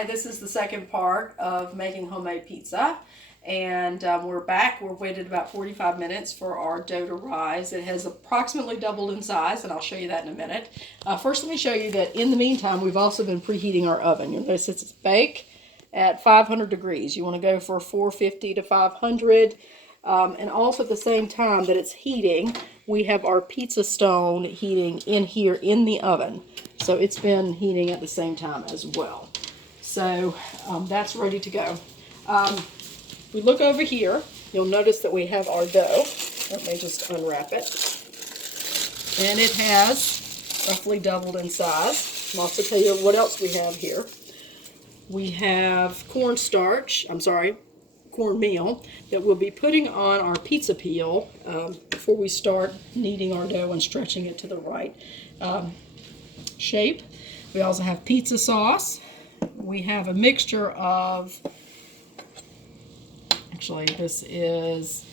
Hi, this is the second part of making homemade pizza. And we're back. We're waited about 45 minutes for our dough to rise. It has approximately doubled in size, and I'll show you that in a minute. First, let me show you that in the meantime, we've also been preheating our oven. You'll notice it's bake at 500 degrees. You want to go for 450 to 500. And also at the same time that it's heating, we have our pizza stone heating in here in the oven. So it's been heating at the same time as well. So that's ready to go. If we look over here, you'll notice that we have our dough. Let me just unwrap it. And it has roughly doubled in size. I'll also tell you what else we have here. We have cornmeal that we'll be putting on our pizza peel before we start kneading our dough and stretching it to the right shape. We also have pizza sauce. We have a mixture of, actually this is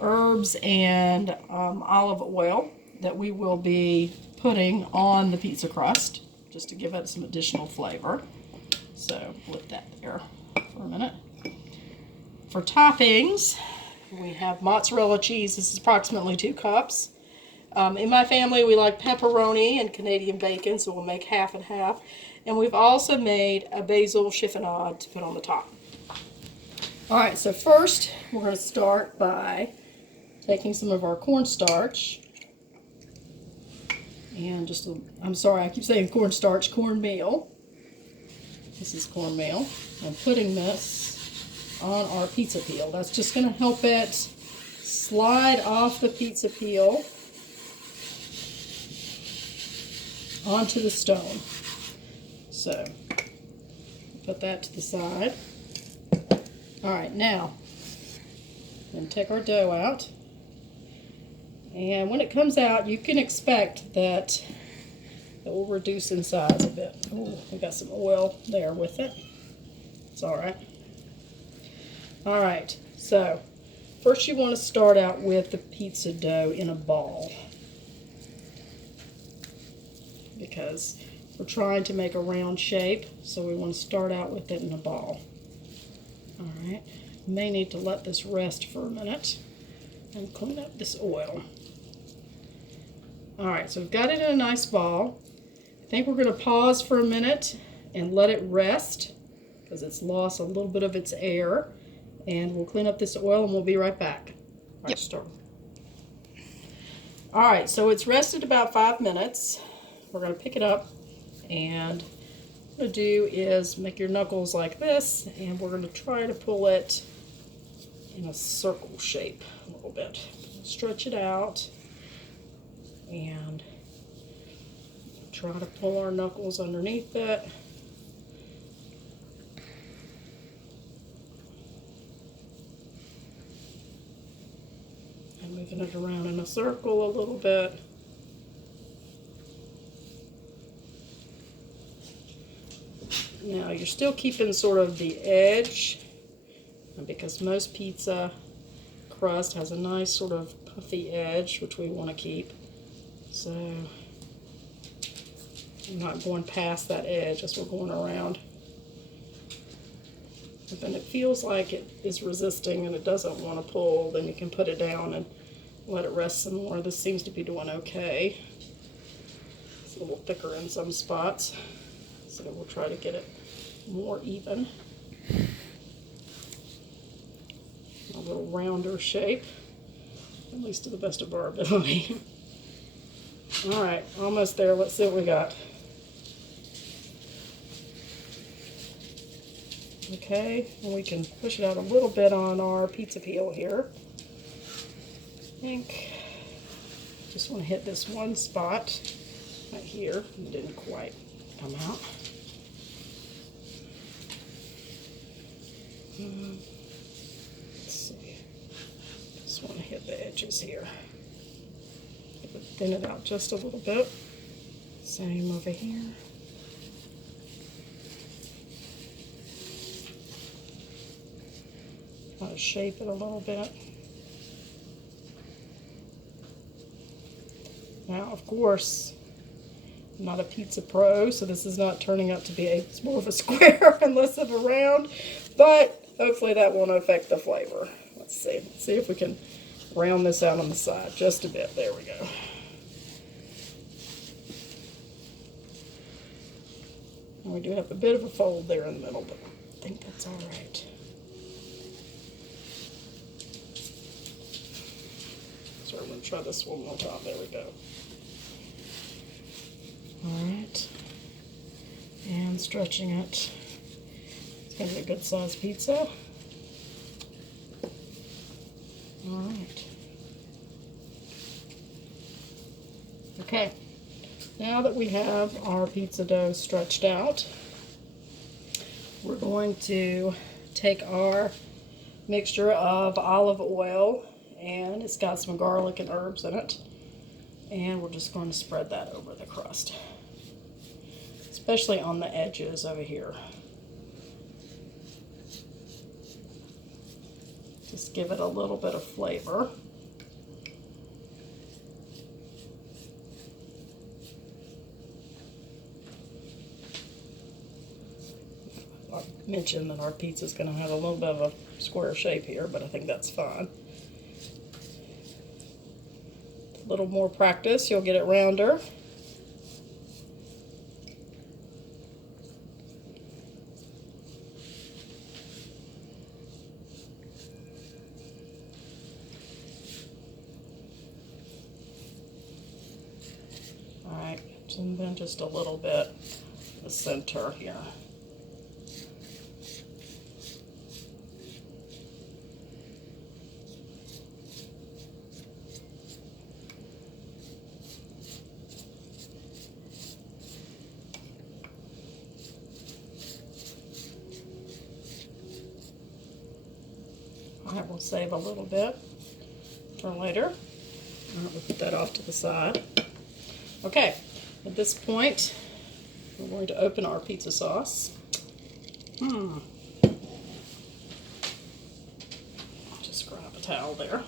herbs and olive oil that we will be putting on the pizza crust just to give it some additional flavor. So put that there for a minute. For toppings, we have mozzarella cheese. This is approximately 2 cups. In my family, we like pepperoni and Canadian bacon, so we'll make half and half. And we've also made a basil chiffonade to put on the top. All right, so first we're going to start by taking some of our cornstarch and I keep saying cornstarch, cornmeal. This is cornmeal. I'm putting this on our pizza peel. That's just going to help it slide off the pizza peel onto the stone. So put that to the side. All right, now then take our dough out. And when it comes out, you can expect that it will reduce in size a bit. Oh, we got some oil there with it. It's all right. All right, so first you want to start out with the pizza dough in a ball, because we're trying to make a round shape, so we want to start out with it in a ball. All right, you may need to let this rest for a minute and clean up this oil. All right, so we've got it in a nice ball. I think we're going to pause for a minute and let it rest because it's lost a little bit of its air, and we'll clean up this oil and we'll be right back. All right, start. All right, so it's rested about 5 minutes. We're going to pick it up, and what we're going to do is make your knuckles like this, and we're going to try to pull it in a circle shape a little bit. Stretch it out and try to pull our knuckles underneath it. And moving it around in a circle a little bit. Now you're still keeping sort of the edge, because most pizza crust has a nice sort of puffy edge, which we want to keep. So I'm not going past that edge as we're going around. But then it feels like it is resisting and it doesn't want to pull, then you can put it down and let it rest some more. This seems to be doing okay. It's a little thicker in some spots, so we'll try to get it more even. A little rounder shape, at least to the best of our ability. All right, almost there. Let's see what we got. Okay, and we can push it out a little bit on our pizza peel here. I think just want to hit this one spot right here. It didn't quite come out. Let's see. Just want to hit the edges here. Thin it out just a little bit. Same over here. Try to shape it a little bit. Now, of course, I'm not a pizza pro, so this is not turning out to be it's more of a square and less of a round, but hopefully that won't affect the flavor. Let's see. Let's see if we can round this out on the side just a bit. There we go. And we do have a bit of a fold there in the middle, but I think that's all right. So we're going to try this one more time. There we go. All right. And stretching it. It's going to be a good sized pizza. All right. Okay. Now that we have our pizza dough stretched out, we're going to take our mixture of olive oil, and it's got some garlic and herbs in it, and we're just going to spread that over the crust, especially on the edges over here. Just give it a little bit of flavor. I mentioned that our pizza is going to have a little bit of a square shape here, but I think that's fine. A little more practice, you'll get it rounder. Alright, and then just a little bit in the center here. Alright, we'll save a little bit for later. Alright, we'll put that off to the side. Okay, at this point, we're going to open our pizza sauce. Just grab a towel there.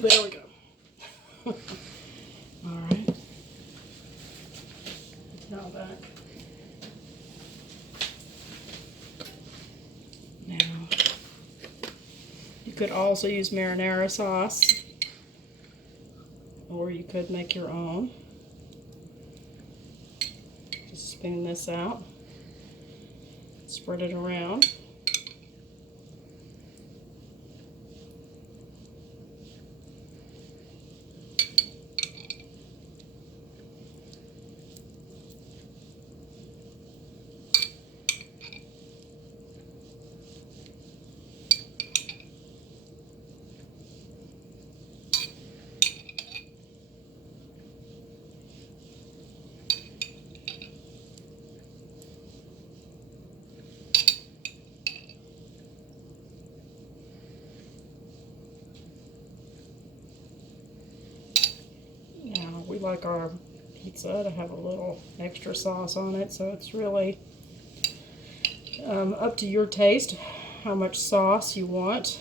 There we go. All right. Now back. Now, you could also use marinara sauce, or you could make your own. Just spoon this out, spread it around. Now, we like our pizza to have a little extra sauce on it, so it's really up to your taste how much sauce you want.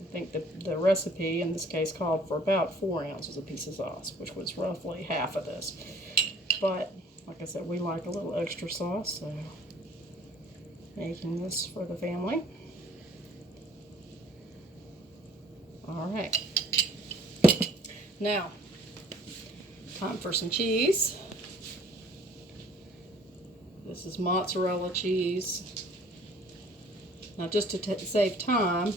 I think the recipe in this case called for about 4 ounces of pizza sauce, which was roughly half of this. But like I said, we like a little extra sauce, so making this for the family. All right. Now, time for some cheese. This is mozzarella cheese. Now, just to save time,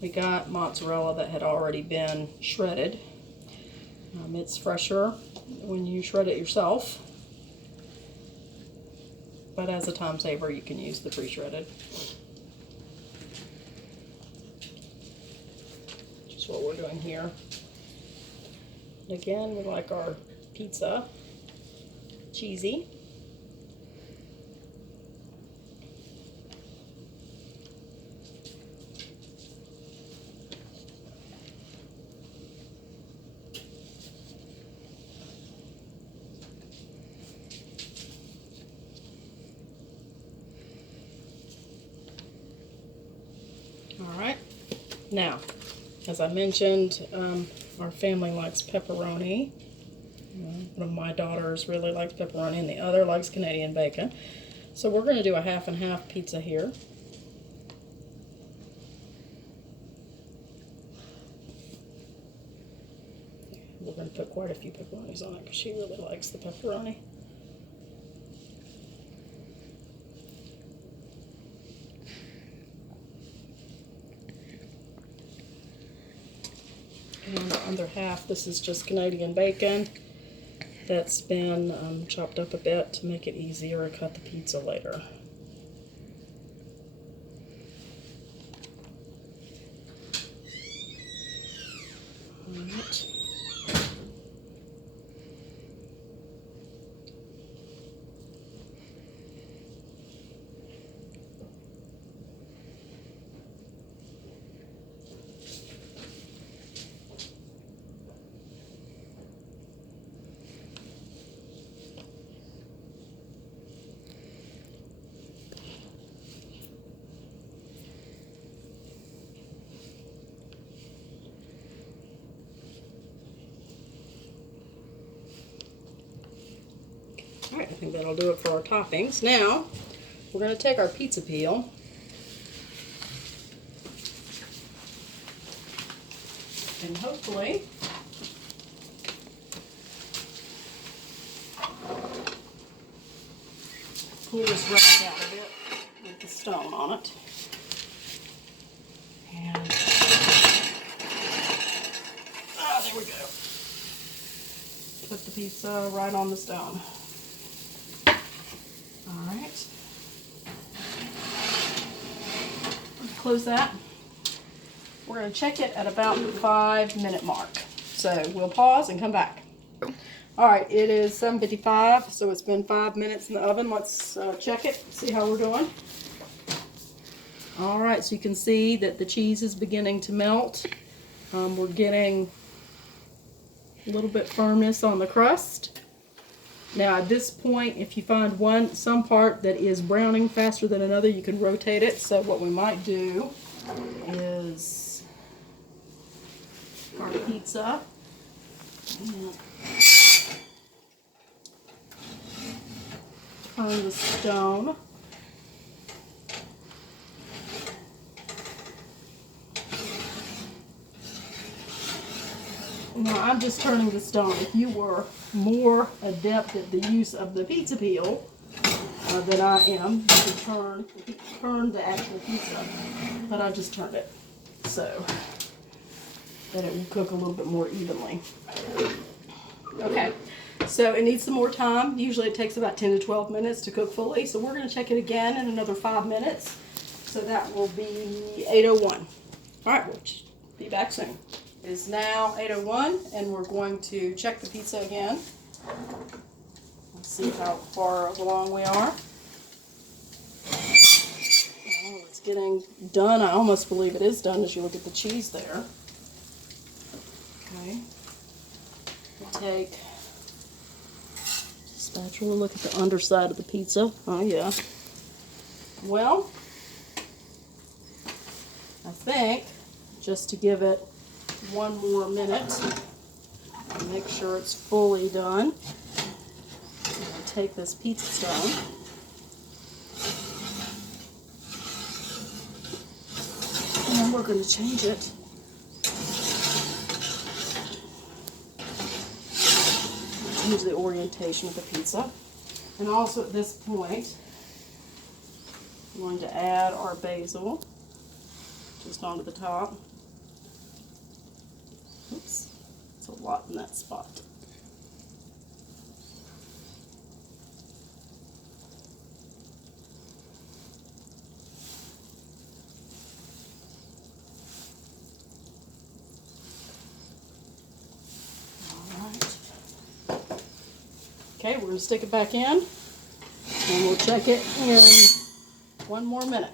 we got mozzarella that had already been shredded. It's fresher when you shred it yourself, but as a time saver, you can use the pre-shredded. Which is what we're doing here. Again, we like our pizza cheesy. All right. Now, as I mentioned, our family likes pepperoni. One of my daughters really likes pepperoni and the other likes Canadian bacon. So we're going to do a half and half pizza here. We're going to put quite a few pepperonis on it because she really likes the pepperoni. And the other half, this is just Canadian bacon that's been chopped up a bit to make it easier to cut the pizza later. All right. All right, I think that'll do it for our toppings. Now, we're going to take our pizza peel and hopefully pull this rack out a bit with the stone on it. And there we go. Put the pizza right on the stone. All right. Close that. We're going to check it at about the 5-minute mark. So we'll pause and come back. All right, it is 7:55, so it's been 5 minutes in the oven. Let's check it, see how we're doing. All right, so you can see that the cheese is beginning to melt. We're getting a little bit firmness on the crust. Now at this point, if you find some part that is browning faster than another, you can rotate it. So what we might do is our pizza. Turn the stone. Now I'm just turning the stone. If you were more adept at the use of the pizza peel than I am, you could turn the actual pizza. But I just turned it so that it will cook a little bit more evenly. Okay, so it needs some more time. Usually it takes about 10 to 12 minutes to cook fully. So we're going to check it again in another 5 minutes. So that will be 8:01. All right, we'll be back soon. It is now 8:01, and we're going to check the pizza again. Let's see how far along we are. Oh, it's getting done. I almost believe it is done as you look at the cheese there. Okay. We'll take a spatula, look at the underside of the pizza. Oh, yeah. Well, I think just to give it one more minute and make sure it's fully done, I'm going to take this pizza stone and then we're going to change it change the orientation of the pizza. And also at this point I'm going to add our basil just onto the top. Oops, it's a lot in that spot. Alright. Okay, we're going to stick it back in and we'll check it in 1 more minute.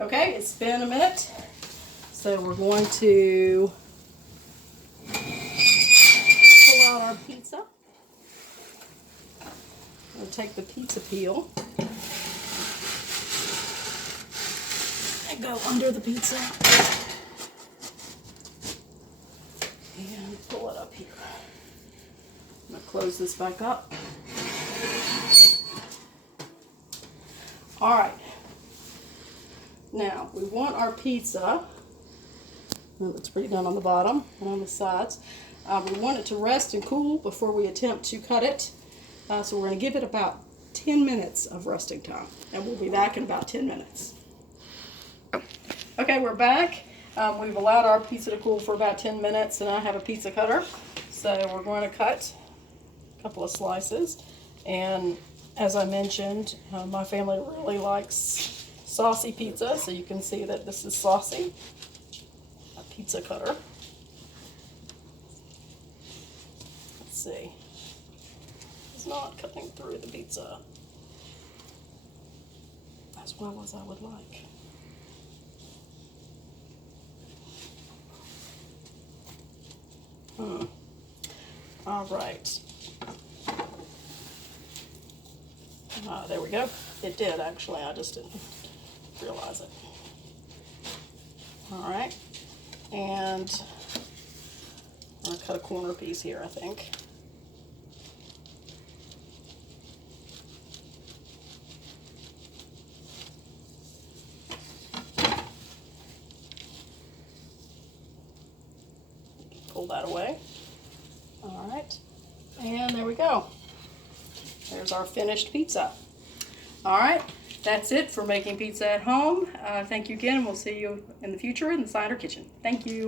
Okay, it's been a minute. So we're going to pull out our pizza. We'll take the pizza peel go under the pizza and pull it up here. I'm gonna close this back up. All right. Now we want our pizza. It looks pretty done on the bottom and on the sides. We want it to rest and cool before we attempt to cut it. So we're going to give it about 10 minutes of resting time. And we'll be back in about 10 minutes. Okay, we're back. We've allowed our pizza to cool for about 10 minutes, and I have a pizza cutter. So we're going to cut a couple of slices. And as I mentioned, my family really likes saucy pizza, so you can see that this is saucy. Pizza cutter. Let's see. It's not cutting through the pizza as well as I would like. All right. There we go. It did actually. I just didn't realize it. All right. And I'm going to cut a corner piece here, I think. Pull that away. All right. And there we go. There's our finished pizza. All right. That's it for making pizza at home. Thank you again. We'll see you in the future in the Cider Kitchen. Thank you.